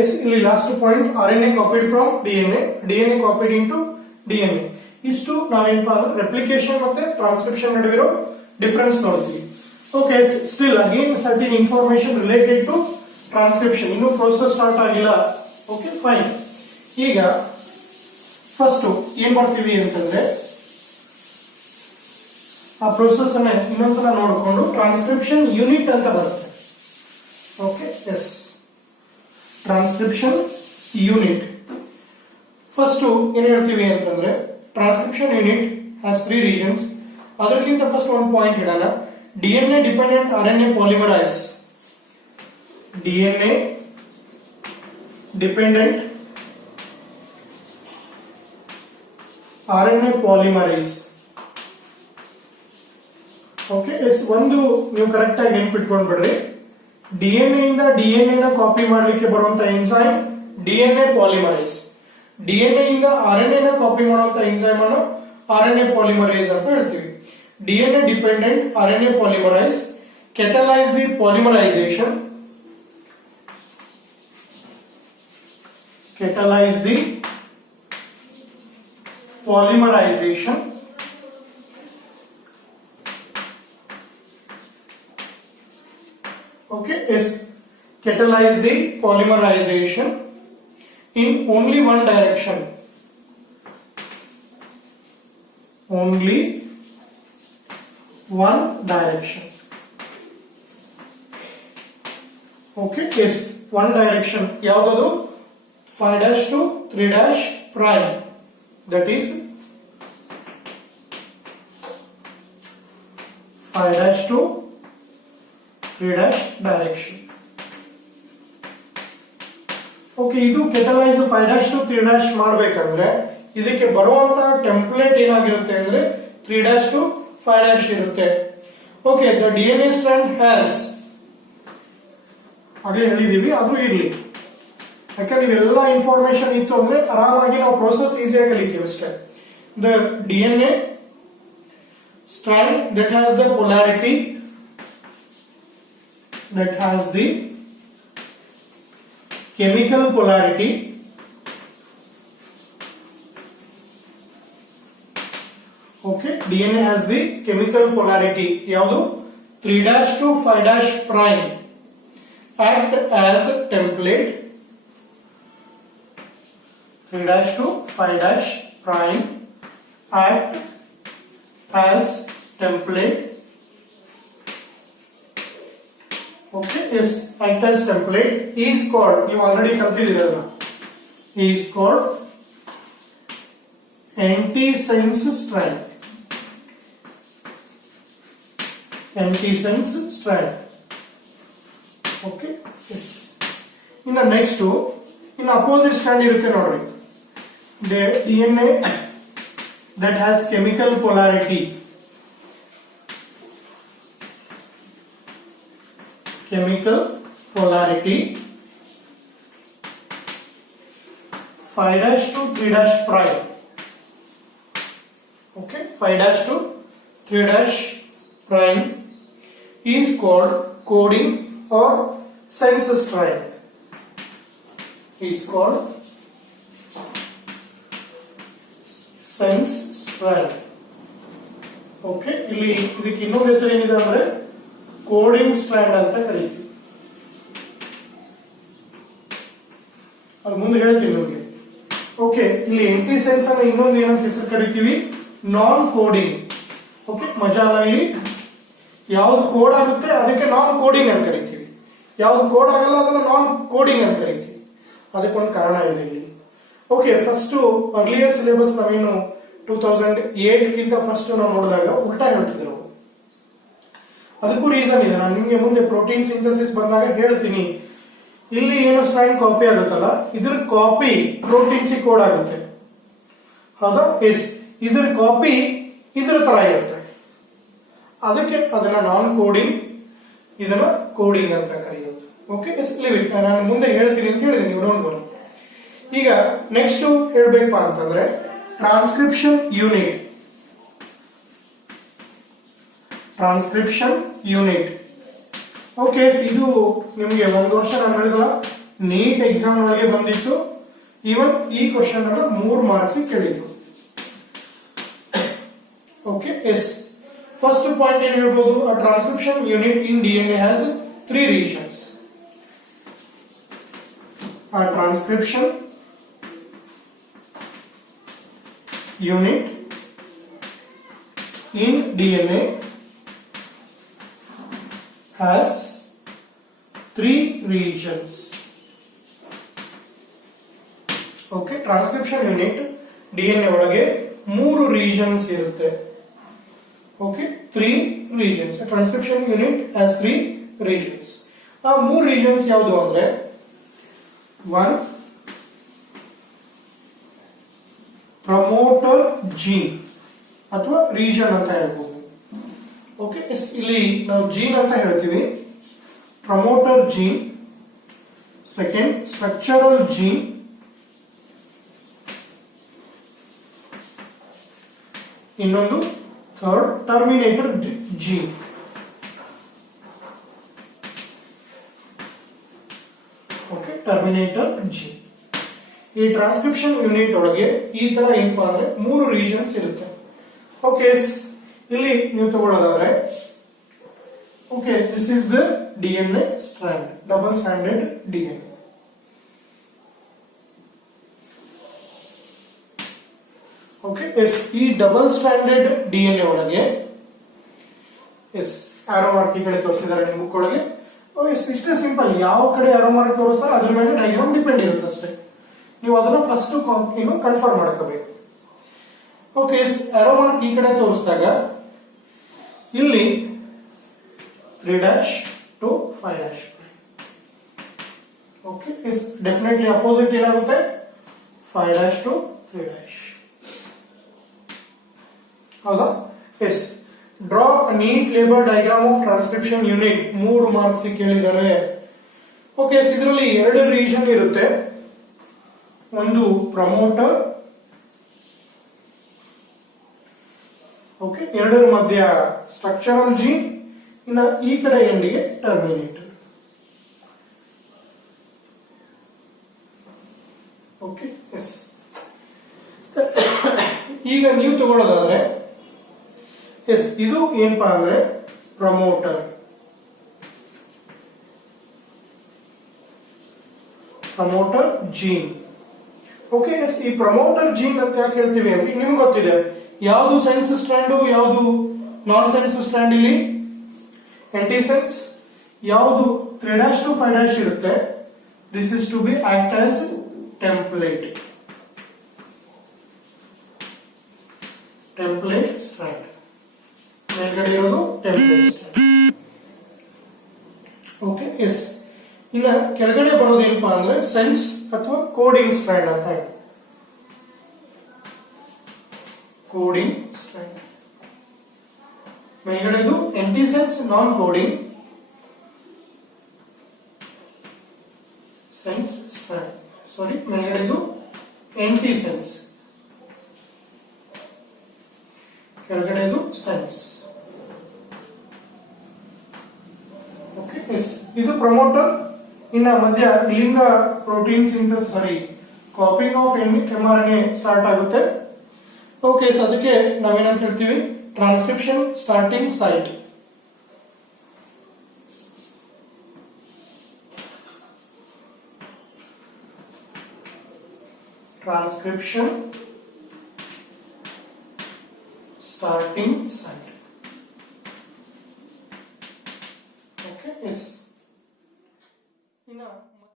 S ಇಲ್ಲಿ last point RNA copied from DNA copied into DNA. ಇಷ್ಟು ನಾವೇನಪ್ಪ ಅಂದ್ರೆ ರೆಪ್ಲಿಕೇಶನ್ ಮತ್ತೆ ಟ್ರಾನ್ಸ್ಕ್ರಿಪ್ಷನ್ ನಡುವಿರೋ ಡಿಫರೆನ್ಸ್ ನೋಡ್ತೀವಿ. Okay, still again certain information related to transcription. ಇನ್ನು ಪ್ರೋಸೆಸ್ ಸ್ಟಾರ್ಟ್ ಆಗಿಲ್ಲ. Okay fine. ಈಗ ಫಸ್ಟ್ ಏನ್ ಮಾಡ್ತೀವಿ ಅಂತಂದ್ರೆ ಆ ಪ್ರೋಸೆಸ್ ಅನ್ನ ಇನ್ನೊಂದ್ಸಲ ನೋಡಿಕೊಂಡು ಟ್ರಾನ್ಸ್ಕ್ರಿಪ್ಷನ್ ಯೂನಿಟ್ ಅಂತ ಬರುತ್ತೆ. Okay yes, transcription unit. First ಏನ್ ಹೇಳ್ತೀವಿ ಅಂತಂದ್ರೆ ಟ್ರಾನ್ಸ್ಕ್ರಿಪ್ಷನ್ ಯೂನಿಟ್ ಹ್ಯಾಸ್ 3 ರೀಜನ್ಸ್. ಅದಕ್ಕಿಂತ ಫಸ್ಟ್ ಒಂದು ಪಾಯಿಂಟ್ ಹೇಳೋಣ. DNA dependent RNA polymerise. DNA dependent RNA polymerise. Okay yes, ಒಂದು ನೀವು ಕರೆಕ್ಟ್ ಆಗಿ ನೆನ್ಪಿಟ್ಕೊಂಡ್ಬಿಡ್ರಿ. DNA ಇಂದ DNA ನ ಕಾಪಿ ಮಾಡಲಿಕ್ಕೆ ಬರುವಂತ ಎನ್ಸೈಮ್ DNA ಪಾಲಿಮರೈಸ್. DNA ಇಂದ RNA ನ ಕಾಪಿ ಮಾಡುವಂತ ಎನ್ಸೈಮ್ ಅನ್ನು RNA ಪಾಲಿಮರೈಸ್ ಅಂತ ಹೇಳ್ತೀವಿ. DNA dependent RNA polymerise catalyze the polymerization. Catalyze the polymerization okay is catalyze the polymerization in only one direction. Only one direction. Okay, is one direction. ಯಾವುದು 5' to 3' prime. That is 5' to 3' direction. Okay, ಇದು ಕೆಟಲೈಸ್ 5' to 3' ಮಾಡಬೇಕಂದ್ರೆ ಇದಕ್ಕೆ ಬರುವಂತಹ template ಏನಾಗಿರುತ್ತೆ ಅಂದ್ರೆ 3' to 5' ಇರುತ್ತೆ. Okay, the DNA strand has, ಹಾಗೆ ಹೇಳಿದೀವಿ, ಅದು ಇರ್ಲಿ. ಯಾಕಂದ್ರೆ ಇವೆಲ್ಲ ಇನ್ಫಾರ್ಮೇಶನ್ ಇತ್ತು ಅಂದ್ರೆ ಆರಾಮಾಗಿ ನಾವು ಪ್ರೋಸೆಸ್ ಈಸಿಯಾಗಿ ಕಲಿತೀವಿ ಅಷ್ಟೇ. The DNA strand that has the polarity, that has the chemical polarity, okay, DNA has the chemical polarity ಯಾವುದು 3' to 5' prime, act as template. 3' to 5' prime act as template. Okay, is act as template is called, you already kaltididalla, is called antisense strand. Antisense strand. Okay, yes. In the next two, in opposite strand irutte nodi, the DNA that has chemical polarity. Chemical polarity 5' to 3' prime. Okay, 5' to 3' prime is called coding or sense strand. Is called sense strand. Okay, ಇಲ್ಲಿ ಇದಕ್ಕೆ ಇನ್ನೊಂದು ಹೆಸರು ಏನಿದೆ ಅಂದ್ರೆ coding strand ಅಂತ ಕರೀತೀವಿ. ಅದು ಮುಂದೆ ಹೇಳ್ತೀನಿ ನಿಮಗೆ. ಓಕೆ, ಇಲ್ಲಿ ಎಂಟಿಸೆನ್ಸ್ ಅನ್ನ ಇನ್ನೊಂದು ಏನಂತ ಹೆಸರು ಕರಿತೀವಿ, ನಾನ್ ಕೋಡಿಂಗ್. ಓಕೆ, ಮಜಾ ಅಲ್ಲ. ಇಲ್ಲಿ ಯಾವ್ದು ಕೋಡ್ ಆಗುತ್ತೆ ಅದಕ್ಕೆ ನಾನ್ ಕೋಡಿಂಗ್ ಅಂತ ಕರಿತೀವಿ, ಯಾವ್ದು ಕೋಡ್ ಆಗಲ್ಲ ಅದನ್ನ ನಾನ್ ಕೋಡಿಂಗ್ ಅಂತ ಕರಿತೀವಿ. ಅದಕ್ಕೊಂದು ಕಾರಣ ಇದೆ ಇಲ್ಲಿ. ಓಕೆ, ಫಸ್ಟ್ ಅರ್ಲಿಯರ್ ಸಿಲೆಬಸ್ ನಾವೇನು 2008 ಗಿಂತ ಫಸ್ಟ್ ನಾವು ನೋಡಿದಾಗ ಉಲ್ಟಾ ಹೇಳ್ತಿದ್ರು. ಅದಕ್ಕೂ ರೀಸನ್ ಇದೆ, ನಾನು ನಿಮ್ಗೆ ಮುಂದೆ ಪ್ರೋಟೀನ್ ಸಿಂಥಸಿಸ್ ಬಂದಾಗ ಹೇಳ್ತೀನಿ. ಇಲ್ಲಿ ಏನು ಸ್ಟ್ರಾಂಡ್ ಕಾಪಿ ಆಗುತ್ತಲ್ಲ, ಇದ್ರ ಕಾಪಿ ಪ್ರೋಟೀನ್ ಸಿ ಕೋಡ್ ಆಗುತ್ತೆ. ಹೌದಾ? ಎಸ್, ಇದ್ರ ಕಾಪಿ ಇದ್ರ ತರ ಇರುತ್ತೆ. ಅದಕ್ಕೆ ಅದನ್ನ ನಾನ್ ಕೋಡಿಂಗ್, ಇದನ್ನ ಕೋಡಿಂಗ್ ಅಂತ ಕರೆಯೋದು. ಓಕೆ, ಎಸ್ ಲೀವ್ ಇಟ್, ನಾನು ಮುಂದೆ ಹೇಳ್ತೀನಿ ಅಂತ ಹೇಳಿದೀನಿ, ಡೋಂಟ್ ವರಿ. ಈಗ ನೆಕ್ಸ್ಟ್ ಹೇಳ್ಬೇಕಪ್ಪ ಅಂತಂದ್ರೆ transcription unit. Transcription unit. Okay, ಇದು ನಿಮಗೆ ಒಂದು ವರ್ಷ ನಾನು ಹೇಳಿದ ನೀಟ್ ಎಕ್ಸಾಮ್ ಒಳಗೆ ಬಂದಿತ್ತು. ಈವನ್ ಈ ಕ್ವಶನ್ ಅನ್ನ 3 ಮಾರ್ಕ್ಸ್ ಕೇಳಿದ್ರು. ಓಕೆ, ಎಸ್ ಫಸ್ಟ್ ಪಾಯಿಂಟ್ ಏನ್ ಹೇಳ್ಬೋದು, a transcription unit in DNA has 3 regions. A transcription unit in DNA has 3 regions. Okay, transcription unit DNA ಒಳಗೆ 3 ರೀಜನ್ಸ್ ಇರುತ್ತೆ. Okay, 3 regions. Transcription unit has 3 regions. ಆ 3 regions ಯಾವುದು ಅಂದ್ರೆ 1 promoter gene ಅಥವಾ region ಅಂತ ಹೇಳ್ಬೋದು. ಓಕೆ, ಇಲ್ಲಿ ನಾವು ಜೀನ್ ಅಂತ ಹೇಳ್ತೀವಿ, promoter gene. Second structural gene. ಇನ್ನೊಂದು third terminator gene. Okay, terminator gene. ಈ ಟ್ರಾನ್ಸ್ಕ್ರಿಪ್ಷನ್ ಯೂನಿಟ್ ಒಳಗೆ ಈ ತರ ಏನಪ್ಪಾ ಅಂದ್ರೆ 3 ರೀಜನ್ಸ್ ಇರುತ್ತೆ. ಓಕೆ, ಇಲ್ಲಿ ನೀವು ತಗೊಳ್ಳೋದಾದ್ರೆ, okay, this is the DNA strand, double stranded DNA. Okay, yes ಈ ಡಬಲ್ ಸ್ಟ್ರಾಂಡೆಡ್ DNA ಒಳಗೆ ಎಸ್ ಆರೋ ಮಾರ್ಕ್ ಈ ಕಡೆ ತೋರಿಸಿದ್ದಾರೆ ನಿಮ್ಮ ಬುಕ್ ಒಳಗೆ. ಎಸ್ ಇಷ್ಟೇ ಸಿಂಪಲ್, ಯಾವ ಕಡೆ ಆರೋ ಮಾರ್ಕ್ ತೋರಿಸ್ತಾರೆ ಅದ್ರ ಮೇಲೆ ಡಯಾಗ್ರಾಮ್ ಡಿಪೆಂಡ್ ಇರುತ್ತೆ ಅಷ್ಟೇ. ನೀವು ಅದನ್ನ ಫಸ್ಟ್ ಕನ್ಫರ್ಮ್ ಮಾಡ್ಕೋಬೇಕು. ಓಕೆ, ಆರೋ ಮಾರ್ಕ್ ಈ ಕಡೆ ತೋರಿಸಿದಾಗ ಇಲ್ಲಿ 3' to 5'. ಓಕೆ, ಡೆಫಿನೆಟ್ಲಿ ಅಪೋಸಿಟ್ ಏನಾಗುತ್ತೆ, 5' to 3'. ಹೌದಾ? Yes, draw neat label diagram of transcription unit. 3 marks ಕೇಳಿದ್ದಾರೆ. ಓಕೆ, ಇದರಲ್ಲಿ 2 ರೀಜನ್ ಇರುತ್ತೆ. ಒಂದು ಪ್ರಮೋಟರ್, ಓಕೆ, 2 ಮಧ್ಯ ಸ್ಟ್ರಕ್ಚರಲ್ ಜೀನ್, ಇನ್ನ ಈ ಕಡೆ ಎಂಡಿಗೆ ಟರ್ಮಿನೇಟರ್. ಓಕೆ, ಎಸ್ ಈಗ ನೀವು ತಗೊಳ್ಳೋದಾದ್ರೆ ಎಸ್ ಇದು ಏನಪ್ಪಾ ಅಂದ್ರೆ promoter. Promoter gene. Okay, yes ಈ ಪ್ರಮೋಟರ್ ಜೀನ್ ಅಂತ ಯಾಕೆ ಹೇಳ್ತೀವಿ ಅಂದ್ರೆ ನಿಮ್ಗೆ ಗೊತ್ತಿದೆ ಯಾವುದು ಸೆನ್ಸ್ ಸ್ಟ್ರಾಂಡ್, ಯಾವುದು ನಾನ್ ಸೆನ್ಸ್ ಸ್ಟ್ರಾಂಡ್. ಇಲ್ಲಿ ಆಂಟಿಸೆನ್ಸ್ ಯಾವುದು 3' to 5' ಇರುತ್ತೆ. This is to be act as template. Template strand ಮೇಲ್ಗಡೆ ಇರೋದು ಟೆಂಪ್ಲೇಟ್ ಸ್ಟ್ರಾಂಡ್. ಓಕೆ, ಎಸ್ ಇನ್ನ ಕೆಳಗಡೆ ಬರೋದು ಏನಪ್ಪಾ ಅಂದ್ರೆ ಸೆನ್ಸ್ ಅಥವಾ ಕೋಡಿಂಗ್ ಸ್ಟ್ರಾಂಡ್ ಅಂತ ಹೇಳಿ. ಕೋಡಿಂಗ್ ಸ್ಟ್ರಾಂಡ್ ಮೇಲ್ಗಡೆದು antisense, non coding sense strand. Sorry, ಮೇಲ್ಗಡೆದು ಆಂಟಿಸೆನ್ಸ್, ಕೆಳಗಡೆದು ಸೆನ್ಸ್. ಓಕೆ, ಎಸ್ ಇದು ಪ್ರಮೋಟರ್. ಇನ್ನ ಮಧ್ಯ ಲಿಂಗ protein synthesis coping of mRNA start ಆಗುತ್ತೆ. ಓಕೆ, ಸೊ ಅದಕ್ಕೆ ನಾವೇನಂತ ಹೇಳ್ತೀವಿ, transcription starting site. Transcription starting site. Okay, yes ಇನ್ನ